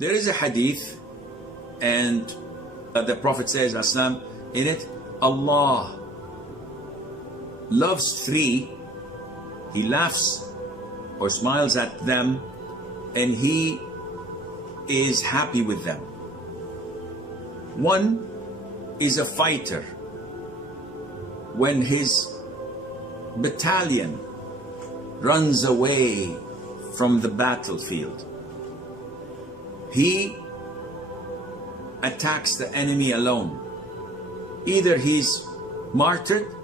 There is a hadith, and the Prophet says, Aslam, in it, Allah loves three. He laughs or smiles at them, and He is happy with them. One is a fighter. When his battalion runs away from the battlefield, he attacks the enemy alone. Either he's martyred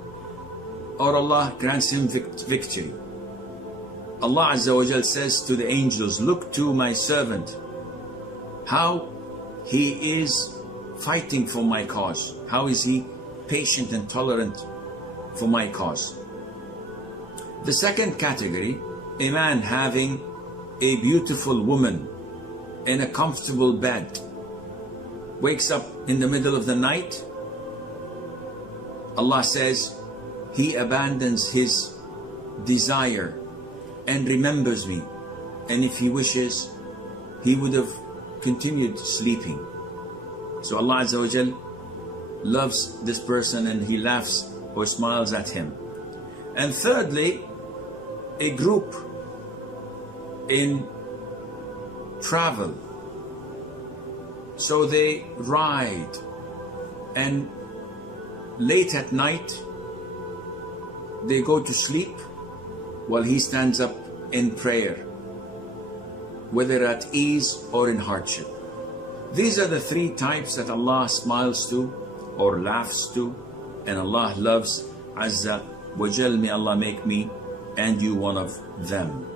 or Allah grants him victory. Allah Azza wa Jal says to the angels, look to my servant, how he is fighting for my cause. How is he patient and tolerant for my cause? The second category, a man having a beautiful woman in a comfortable bed, wakes up in the middle of the night. Allah says he abandons his desire and remembers me, and if he wishes, he would have continued sleeping. So Allah Azza wa Jal loves this person, and He laughs or smiles at him. And thirdly, a group in travel. So they ride, and late at night they go to sleep while he stands up in prayer, whether at ease or in hardship. These are the three types that Allah smiles to or laughs to, and Allah loves Azza wa Jal. May Allah make me and you one of them.